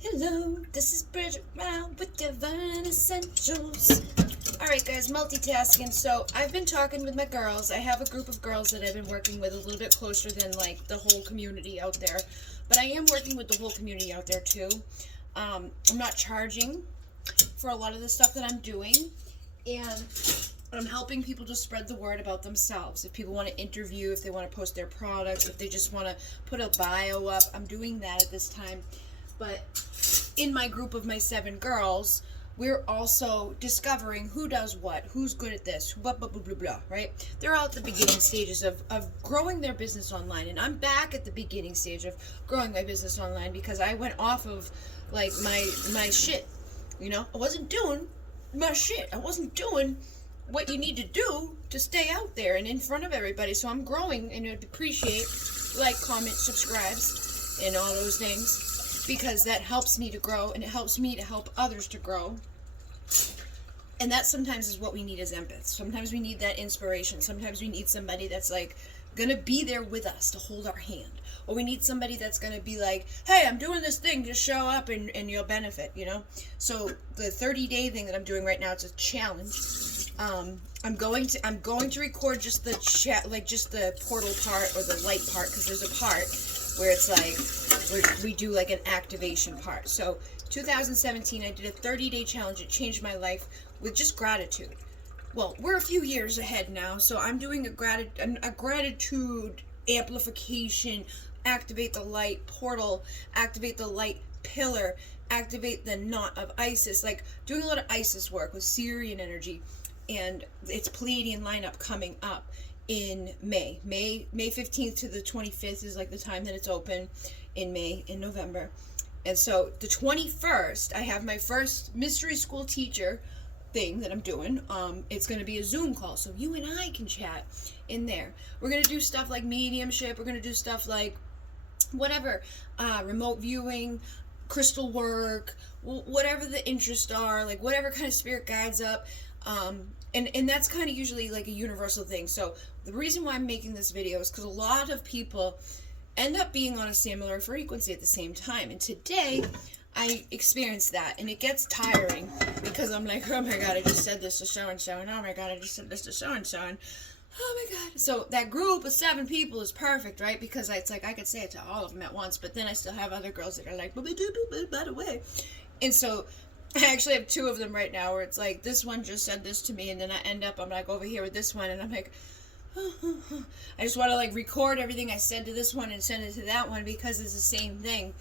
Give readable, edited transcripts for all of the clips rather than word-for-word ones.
Hello, this is Bridget Brown with Divine Essentials. Alright guys, multitasking. So I've been talking with my girls. I have a group of girls that I've been working with a little bit closer than like the whole community out there. But I am working with the whole community out there too. I'm not charging for a lot of the stuff that I'm doing. And I'm helping people to spread the word about themselves. If people want to interview, if they want to post their products, if they just want to put a bio up, I'm doing that at this time. But in my group of my 7 girls, we're also discovering who does what, who's good at this, blah, blah, blah, blah, blah, right? They're all at the beginning stages of growing their business online. And I'm back at the beginning stage of growing my business online because I went off of, like, my shit, you know? I wasn't doing my shit. I wasn't doing what you need to do to stay out there and in front of everybody. So I'm growing, and I'd appreciate like, comment, subscribes, and all those things. Because that helps me to grow, and it helps me to help others to grow. And that sometimes is what we need as empaths. Sometimes we need that inspiration. Sometimes we need somebody that's like gonna be there with us to hold our hand. Or we need somebody that's gonna be like, hey, I'm doing this thing, just show up and you'll benefit, you know? So the 30-day thing that I'm doing right now, it's a challenge. I'm going to record just the just the portal part or the light part, because there's a part where it's like we do like an activation part. So 2017, I did a 30-day challenge. It changed my life with just gratitude. Well, we're a few years ahead now, so I'm doing a gratitude amplification, activate the light portal, activate the light pillar, activate the knot of Isis, like doing a lot of Isis work with Syrian energy. And it's Pleiadian lineup coming up in May 15th to the 25th is like the time that it's open in November. And so the 21st, I have my first mystery school teacher thing that I'm doing. It's going to be a Zoom call, so you and I can chat in there. We're going to do stuff like mediumship. We're going to do stuff like whatever, remote viewing, crystal work, whatever the interests are, like whatever kind of spirit guides up. And that's kind of usually like a universal thing. So the reason why I'm making this video is because a lot of people end up being on a similar frequency at the same time. And today I experienced that, and it gets tiring because I'm like, oh my God, I just said this to so-and-so, and oh my God, I just said this to so-and-so, and oh my God. So that group of 7 people is perfect, right? Because it's like I could say it to all of them at once, but then I still have other girls that are like, by the way. And so I actually have 2 of them right now where it's like, this one just said this to me, and then I end up, I'm like over here with this one, and I'm like, I just want to like record everything I said to this one and send it to that one, because it's the same thing.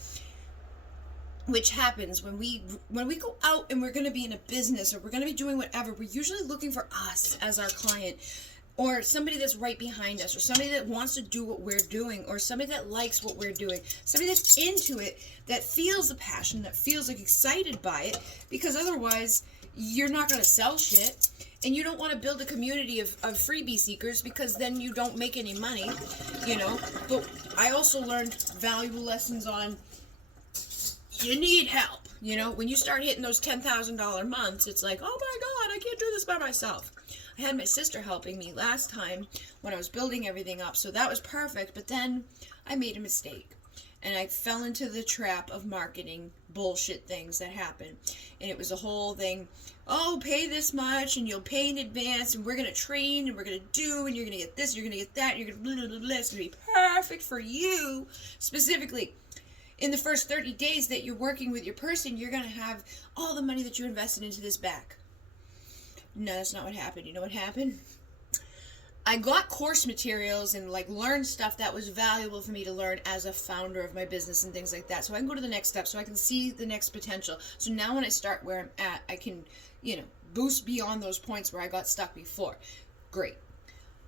Which happens when we go out and we're going to be in a business, or we're going to be doing whatever, we're usually looking for us as our client, or somebody that's right behind us, or somebody that wants to do what we're doing, or somebody that likes what we're doing, somebody that's into it, that feels the passion, that feels like excited by it, because otherwise you're not going to sell shit, and you don't want to build a community of freebie seekers, because then you don't make any money, you know. But I also learned valuable lessons on, you need help, you know. When you start hitting those $10,000 months, it's like, oh my God, I can't do this by myself. I had my sister helping me last time when I was building everything up, so that was perfect. But then I made a mistake, and I fell into the trap of marketing bullshit things that happen. And it was a whole thing, oh, pay this much, and you'll pay in advance, and we're going to train, and we're going to do, and you're going to get this, you're going to get that, you're going to blah, blah, blah, blah. It's going to be perfect for you, specifically. In the first 30 days that you're working with your person, you're going to have all the money that you invested into this back. No, that's not what happened. You know what happened? I got course materials and like learned stuff that was valuable for me to learn as a founder of my business and things like that. So I can go to the next step, so I can see the next potential. So now when I start where I'm at, I can, you know, boost beyond those points where I got stuck before. Great.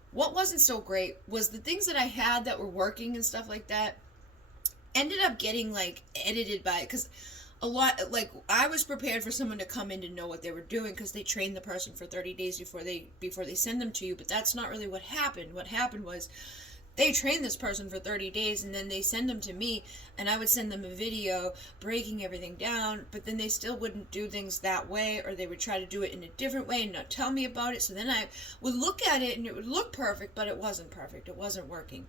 What wasn't so great was the things that I had that were working and stuff like that ended up getting like edited by, because a lot, like, I was prepared for someone to come in to know what they were doing, because they trained the person for 30 days before they send them to you. But that's not really what happened. What happened was they trained this person for 30 days, and then they send them to me, and I would send them a video breaking everything down, but then they still wouldn't do things that way, or they would try to do it in a different way and not tell me about it. So then I would look at it and it would look perfect, but it wasn't perfect. It wasn't working.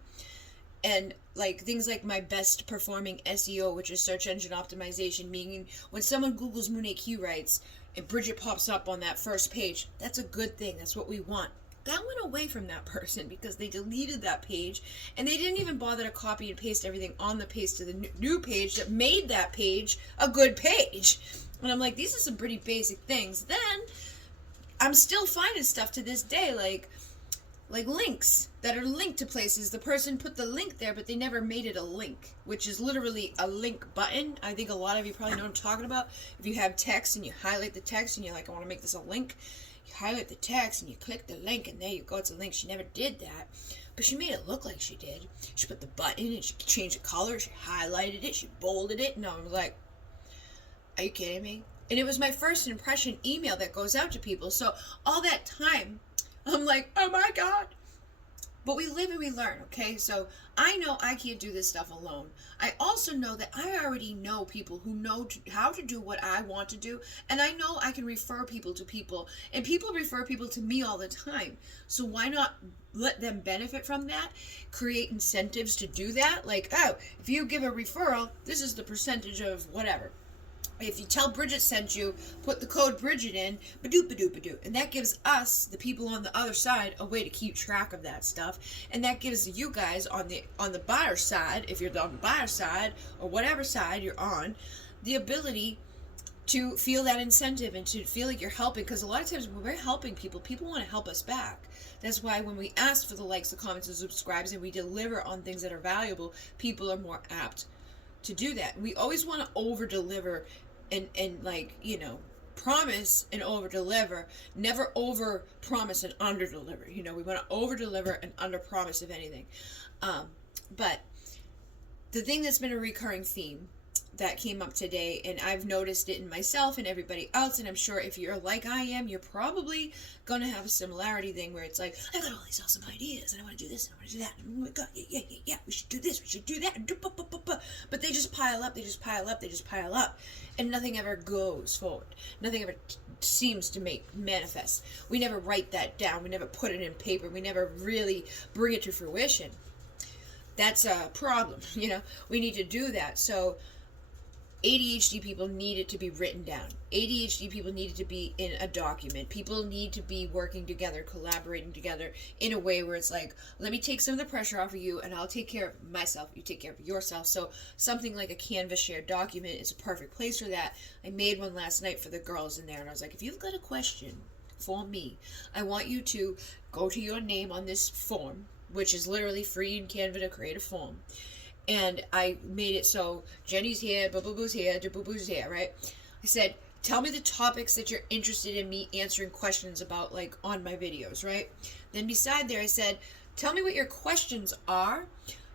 And like things like my best performing SEO, which is search engine optimization, meaning when someone Googles Moon AQ writes and Bridget pops up on that first page, that's a good thing. That's what we want. That went away from that person because they deleted that page and they didn't even bother to copy and paste everything on the page to the new page that made that page a good page. And I'm like, these are some pretty basic things. Then I'm still finding stuff to this day, like links that are linked to places. The person put the link there, but they never made it a link, which is literally a link button. I think a lot of you probably know what I'm talking about. If you have text and you highlight the text and you're like, I want to make this a link, you highlight the text and you click the link and there you go, it's a link. She never did that, but she made it look like she did. She put the button and she changed the color, she highlighted it, she bolded it, and I was like, are you kidding me? And it was my first impression email that goes out to people. So all that time, I'm like, oh my God. But we live and we learn, okay? So I know I can't do this stuff alone. I also know that I already know people who know how to do what I want to do. And I know I can refer people to people. And people refer people to me all the time. So why not let them benefit from that? Create incentives to do that. Like, oh, if you give a referral, this is the percentage of whatever. If you tell Bridget sent you, put the code Bridget in, ba-doop-ba-doop-ba-doo. And that gives us, the people on the other side, a way to keep track of that stuff. And that gives you guys on the buyer side, if you're on the buyer side, or whatever side you're on, the ability to feel that incentive and to feel like you're helping. Because a lot of times when we're helping people, people want to help us back. That's why when we ask for the likes, the comments, and subscribes, and we deliver on things that are valuable, people are more apt to do that. We always want to over-deliver and like, you know, promise and over deliver, never over promise and under deliver. You know, we want to over deliver and under promise, if anything. But the thing that's been a recurring theme that came up today, and I've noticed it in myself and everybody else, and I'm sure if you're like I am, you're probably going to have a similarity thing where it's like, I got all these awesome ideas, and I want to do this, and I want to do that, and oh my God, yeah, we should do this, we should do that, but they just pile up, and nothing ever goes forward. Nothing ever seems to manifest. We never write that down, we never put it in paper, we never really bring it to fruition. That's a problem, you know, we need to do that. So ADHD people need it to be written down. ADHD people need it to be in a document. People need to be working together, collaborating together in a way where it's like, let me take some of the pressure off of you and I'll take care of myself. You take care of yourself. So something like a Canvas shared document is a perfect place for that. I made one last night for the girls in there and I was like, if you've got a question for me, I want you to go to your name on this form, which is literally free in Canva to create a form. And I made it so Jenny's here, Boo-Boo-Boo's here, Boo-Boo's here, right? I said, tell me the topics that you're interested in me answering questions about, like, on my videos, right? Then beside there, I said, tell me what your questions are,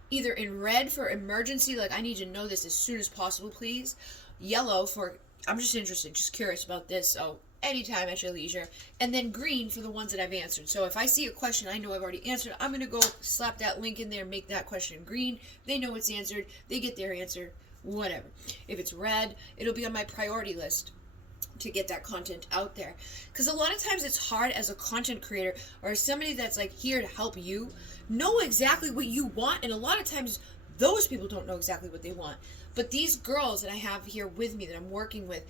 either in red for emergency, like, I need to know this as soon as possible, please. Yellow for, I'm just interested, just curious about this, so anytime at your leisure, and then green for the ones that I've answered. So if I see a question I know I've already answered, I'm going to go slap that link in there, make that question green. They know it's answered. They get their answer, whatever. If it's red, it'll be on my priority list to get that content out there. Because a lot of times it's hard as a content creator or as somebody that's like here to help you know exactly what you want. And a lot of times those people don't know exactly what they want. But these girls that I have here with me that I'm working with,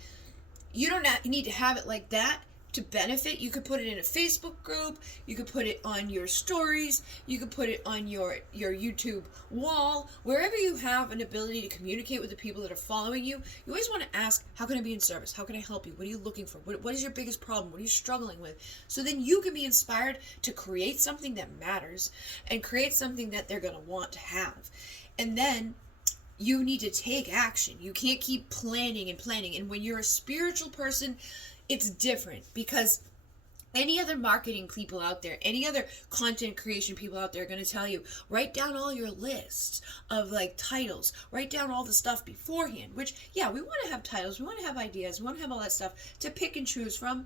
you don't need to have it like that to benefit. You could put it in a Facebook group. You could put it on your stories. You could put it on your YouTube wall. Wherever you have an ability to communicate with the people that are following you, you always want to ask, how can I be in service? How can I help you? What are you looking for? What is your biggest problem? What are you struggling with? So then you can be inspired to create something that matters and create something that they're going to want to have. And then you need to take action. You can't keep planning and planning. And when you're a spiritual person, it's different because any other marketing people out there, any other content creation people out there are going to tell you, write down all your lists of like titles, write down all the stuff beforehand, which, yeah, we want to have titles, we want to have ideas, we want to have all that stuff to pick and choose from.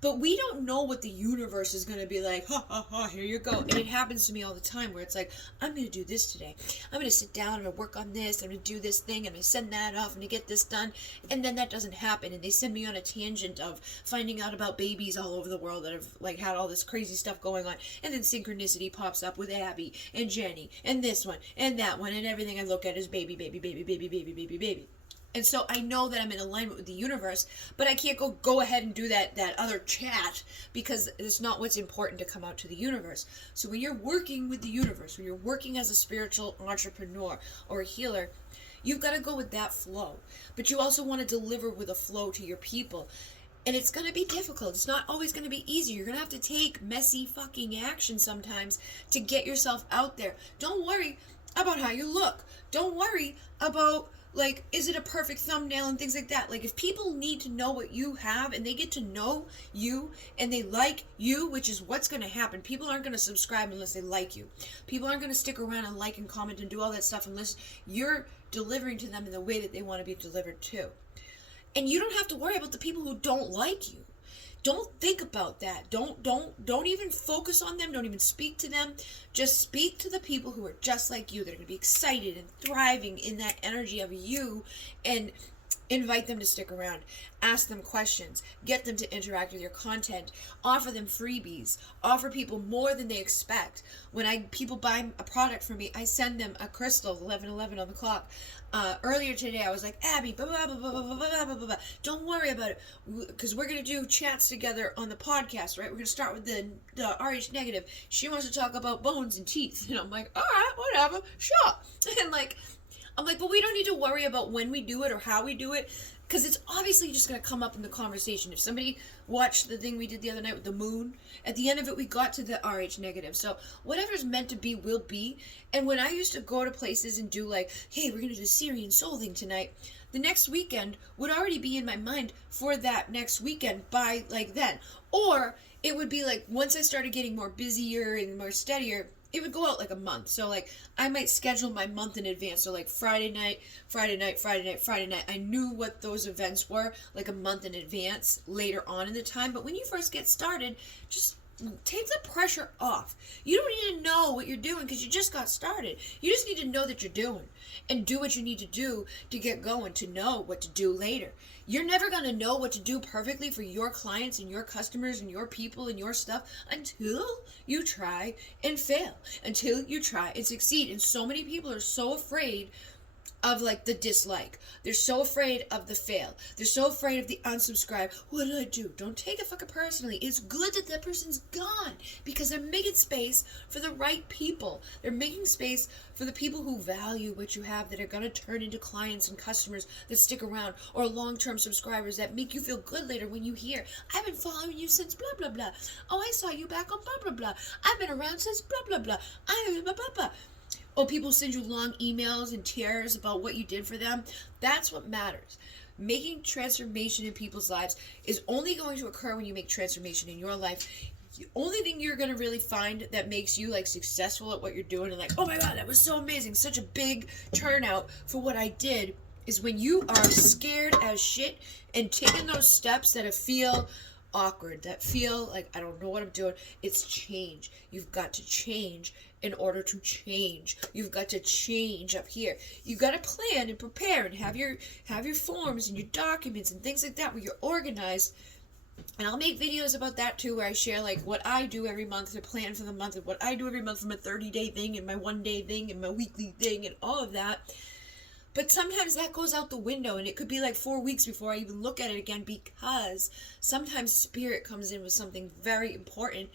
But we don't know what the universe is going to be like. Ha ha ha, here you go. And it happens to me all the time where it's like, I'm going to do this today. I'm going to sit down, I'm going to work on this, I'm going to do this thing, I'm going to send that off, I'm going to get this done. And then that doesn't happen. And they send me on a tangent of finding out about babies all over the world that have like had all this crazy stuff going on. And then synchronicity pops up with Abby and Jenny and this one and that one. And everything I look at is baby, baby, baby, baby, baby, baby, baby. And so I know that I'm in alignment with the universe, but I can't go ahead and do that other chat because it's not what's important to come out to the universe. So when you're working with the universe, when you're working as a spiritual entrepreneur or a healer, you've got to go with that flow. But you also want to deliver with a flow to your people. And it's going to be difficult. It's not always going to be easy. You're going to have to take messy fucking action sometimes to get yourself out there. Don't worry about how you look. Don't worry about, like, is it a perfect thumbnail and things like that. Like, if people need to know what you have and they get to know you and they like you, which is what's going to happen. People aren't going to subscribe unless they like you. People aren't going to stick around and like and comment and do all that stuff unless you're delivering to them in the way that they want to be delivered to. And you don't have to worry about the people who don't like you. Don't think about that. Don't even focus on them. Don't even speak to them. Just speak to the people who are just like you, that are going to be excited and thriving in that energy of you, and invite them to stick around. Ask them questions. Get them to interact with your content. Offer them freebies. Offer people more than they expect. When people buy a product from me, I send them a crystal, 11:11 on the clock. Earlier today, I was like, Abby, blah, blah, blah, blah, blah, blah, blah, blah, blah. Don't worry about it, because we're going to do chats together on the podcast, right? We're going to start with the RH negative. She wants to talk about bones and teeth. And I'm like, all right, whatever, sure. And I'm like, but we don't need to worry about when we do it or how we do it, because it's obviously just going to come up in the conversation. If somebody watched the thing we did the other night with the moon, at the end of it, we got to the RH negative. So whatever's meant to be will be. And when I used to go to places and do like, hey, we're going to do a Syrian soul thing tonight, the next weekend would already be in my mind for that next weekend by like then. Or it would be like, once I started getting more busier and more steadier, it would go out like a month. So like I might schedule my month in advance. So like Friday night. I knew what those events were like a month in advance later on in the time. But when you first get started, just take the pressure off. You don't need to know what you're doing because you just got started. You just need to know that you're doing and do what you need to do to get going, to know what to do later. You're never going to know what to do perfectly for your clients and your customers and your people and your stuff until you try and fail, until you try and succeed. And so many people are so afraid of like the dislike. They're so afraid of the fail. They're so afraid of the unsubscribe. What did I do? Don't take it fucking personally. It's good that that person's gone because they're making space for the right people. They're making space for the people who value what you have, that are going to turn into clients and customers that stick around, or long-term subscribers that make you feel good later when you hear, I've been following you since blah, blah, blah. Oh, I saw you back on blah, blah, blah. I've been around since blah, blah, blah. I blah, blah, blah. Or people send you long emails and tears about what you did for them. That's what matters. Making transformation in people's lives is only going to occur when you make transformation in your life. The only thing you're going to really find that makes you like successful at what you're doing and like, oh my God, that was so amazing, such a big turnout for what I did, is when you are scared as shit and taking those steps that feel awkward, that feel like, I don't know what I'm doing. It's change. You've got to change in order to change. You've got to change up here. You've got to plan and prepare and have your forms and your documents and things like that where you're organized. And I'll make videos about that too, where I share like what I do every month to plan for the month, and what I do every month from a 30-day thing and my 1-day thing and my weekly thing and all of that. But sometimes that goes out the window, and it could be like 4 weeks before I even look at it again, because sometimes spirit comes in with something very important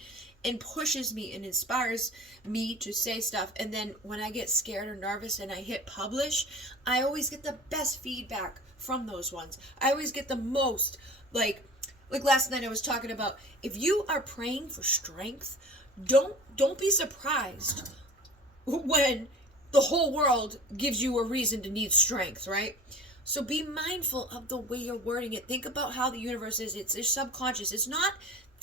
and pushes me and inspires me to say stuff. And then when I get scared or nervous and I hit publish, I always get the best feedback from those ones. I always get the most, like last night I was talking about, if you are praying for strength, don't be surprised when the whole world gives you a reason to need strength, right? So be mindful of the way you're wording it. Think about how the universe is. It's subconscious. It's not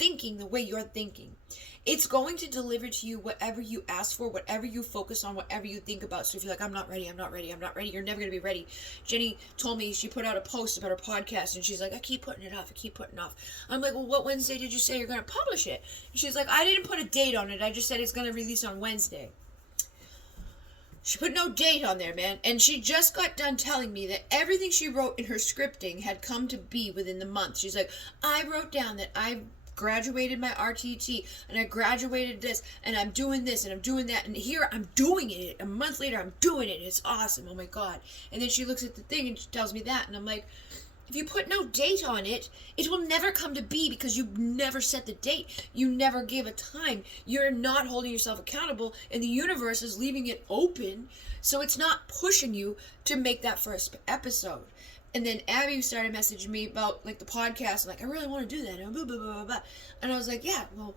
thinking the way you're thinking. It's going to deliver to you whatever you ask for, whatever you focus on, whatever you think about. So if you're like, I'm not ready, you're never going to be ready. Jenny told me, she put out a post about her podcast, and she's like, I keep putting it off. I'm like, well, what Wednesday did you say you're going to publish it? And she's like, I didn't put a date on it. I just said it's going to release on Wednesday. She put no date on there, man. And she just got done telling me that everything she wrote in her scripting had come to be within the month. She's like, I wrote down that I graduated my RTT, and I graduated this, and I'm doing this, and I'm doing that, and here I'm doing it. A month later, I'm doing it. It's awesome. Oh my God. And then she looks at the thing and she tells me that, and I'm like, if you put no date on it, it will never come to be, because you never set the date. You never gave a time. You're not holding yourself accountable, and the universe is leaving it open, so it's not pushing you to make that first episode. And then Abby started messaging me about, like, the podcast, like, I really want to do that, and blah, blah, blah, blah. And I was like, yeah, well,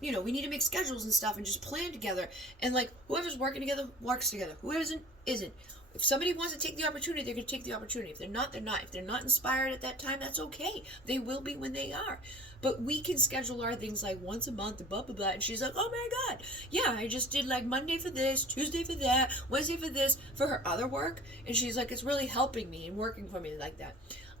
you know, we need to make schedules and stuff and just plan together. And, like, whoever's working together, works together. Whoever isn't. If somebody wants to take the opportunity, they're going to take the opportunity. If they're not, they're not. If they're not inspired at that time, that's okay. They will be when they are. But we can schedule our things like once a month, blah, blah, blah. And she's like, oh my God. Yeah, I just did like Monday for this, Tuesday for that, Wednesday for this, for her other work. And she's like, it's really helping me and working for me like that.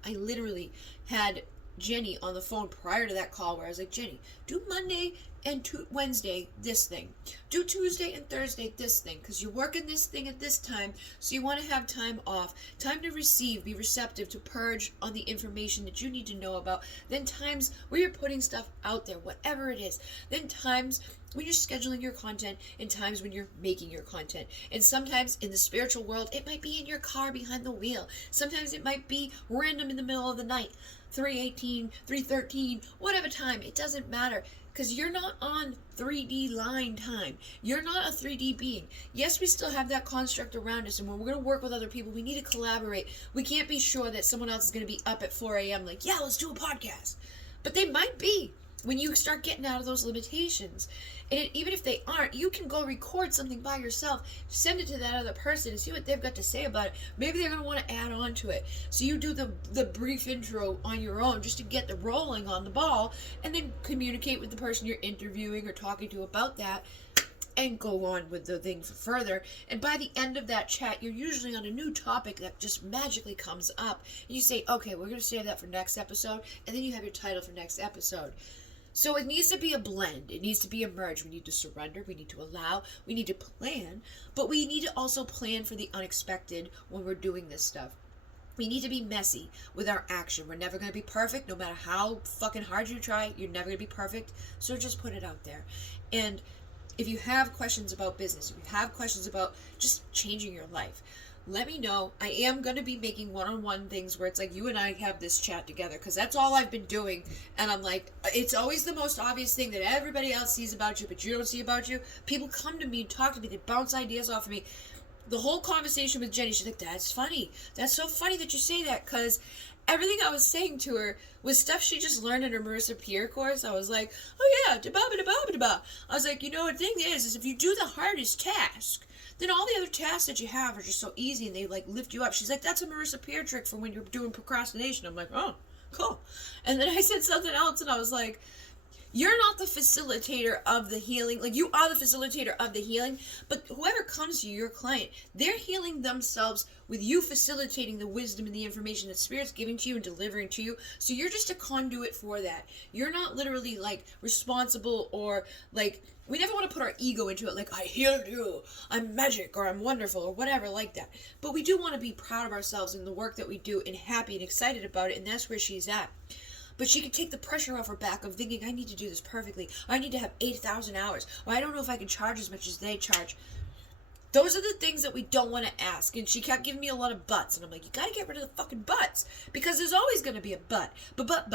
I literally had Jenny on the phone prior to that call where I was like, Jenny, do Monday and Wednesday this thing. Do Tuesday and Thursday this thing, because you're working this thing at this time, so you want to have time off, time to receive, be receptive, to purge on the information that you need to know about. Then times where you're putting stuff out there, whatever it is. Then times when you're scheduling your content, and times when you're making your content. And sometimes in the spiritual world, it might be in your car behind the wheel. Sometimes it might be random in the middle of the night, 3:18, 3:13, whatever time. It doesn't matter, because you're not on 3D line time. You're not a 3D being. Yes, we still have that construct around us, and when we're going to work with other people, we need to collaborate. We can't be sure that someone else is going to be up at 4 a.m. like, yeah, let's do a podcast. But they might be when you start getting out of those limitations. And even if they aren't, you can go record something by yourself, send it to that other person and see what they've got to say about it. Maybe they're going to want to add on to it. So you do the brief intro on your own just to get the rolling on the ball, and then communicate with the person you're interviewing or talking to about that, and go on with the thing further. And by the end of that chat, you're usually on a new topic that just magically comes up. And you say, okay, we're going to save that for next episode, and then you have your title for next episode. So it needs to be a blend. It needs to be a merge. We need to surrender. We need to allow. We need to plan. But we need to also plan for the unexpected when we're doing this stuff. We need to be messy with our action. We're never going to be perfect. No matter how fucking hard you try, you're never going to be perfect. So just put it out there. And if you have questions about business, if you have questions about just changing your life, let me know. I am going to be making one-on-one things where it's like you and I have this chat together, because that's all I've been doing. And I'm like, it's always the most obvious thing that everybody else sees about you, but you don't see about you. People come to me and talk to me. They bounce ideas off of me. The whole conversation with Jenny, she's like, that's funny. That's so funny that you say that, because everything I was saying to her was stuff she just learned in her Marissa Peer course. I was like, oh yeah, da-ba-ba-da-ba-ba-da-ba. I was like, you know, the thing is if you do the hardest task, then all the other tasks that you have are just so easy, and they like lift you up. She's like, that's a Marissa Peer trick for when you're doing procrastination. I'm like, oh, cool. And then I said something else, and I was like, you're not the facilitator of the healing. Like, you are the facilitator of the healing, but whoever comes to you, your client, they're healing themselves with you facilitating the wisdom and the information that Spirit's giving to you and delivering to you. So you're just a conduit for that. You're not literally, like, responsible, or, like, we never want to put our ego into it, like, I healed you, I'm magic, or I'm wonderful, or whatever like that. But we do want to be proud of ourselves and the work that we do, and happy and excited about it, and that's where she's at. But she could take the pressure off her back of thinking, I need to do this perfectly. I need to have 8,000 hours. Or I don't know if I can charge as much as they charge. Those are the things that we don't want to ask. And she kept giving me a lot of buts. And I'm like, you got to get rid of the fucking buts. Because there's always going to be a but. But.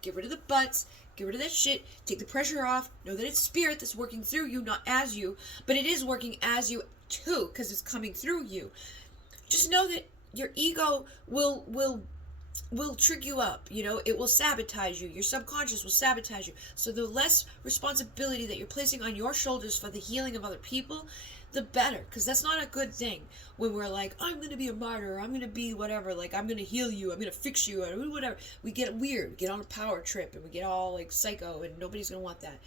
Get rid of the buts. Get rid of that shit. Take the pressure off. Know that it's Spirit that's working through you, not as you. But it is working as you too, because it's coming through you. Just know that your ego will trick you up, you know, it will sabotage you. Your subconscious will sabotage you. So the less responsibility that you're placing on your shoulders for the healing of other people, the better. Because that's not a good thing when we're like, I'm going to be a martyr, or I'm going to be whatever, like, I'm going to heal you, I'm going to fix you, or whatever. We get weird, we get on a power trip, and we get all, like, psycho, and nobody's going to want that.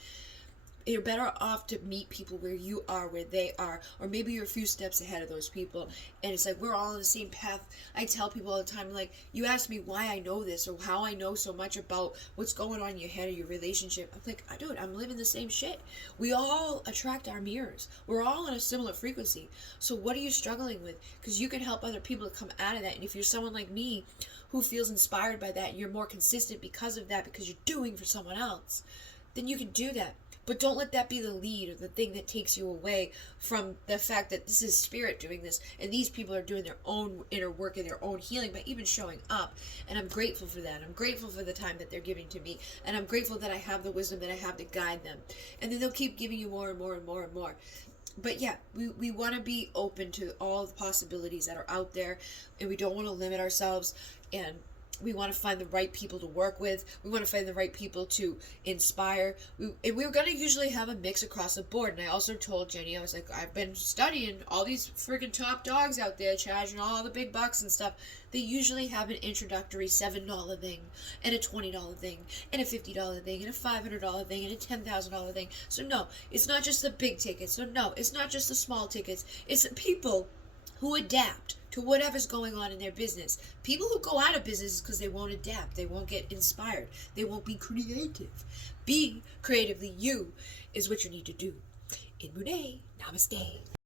You're better off to meet people where you are, where they are, or maybe you're a few steps ahead of those people, and it's like we're all on the same path. I tell people all the time, like, you ask me why I know this or how I know so much about what's going on in your head or your relationship. I'm like, dude, I'm living the same shit. We all attract our mirrors. We're all on a similar frequency. So what are you struggling with? Because you can help other people to come out of that. And if you're someone like me who feels inspired by that, and you're more consistent because of that, because you're doing for someone else, then you can do that. But don't let that be the lead or the thing that takes you away from the fact that this is spirit doing this, and these people are doing their own inner work and their own healing by even showing up. And I'm grateful for that. I'm grateful for the time that they're giving to me, and I'm grateful that I have the wisdom that I have to guide them. And then they'll keep giving you more and more and more and more. But yeah, we want to be open to all the possibilities that are out there, and we don't want to limit ourselves, and we want to find the right people to work with. We want to find the right people to inspire. And we're going to usually have a mix across the board. And I also told Jenny, I was like, I've been studying all these freaking top dogs out there charging all the big bucks and stuff. They usually have an introductory $7 thing, and a $20 thing, and a $50 thing, and a $500 thing, and a $10,000 thing. So no, it's not just the big tickets. So no, it's not just the small tickets. It's the people who adapt to whatever's going on in their business. People who go out of business because they won't adapt. They won't get inspired. They won't be creative. Be creatively you is what you need to do. In Mune, namaste.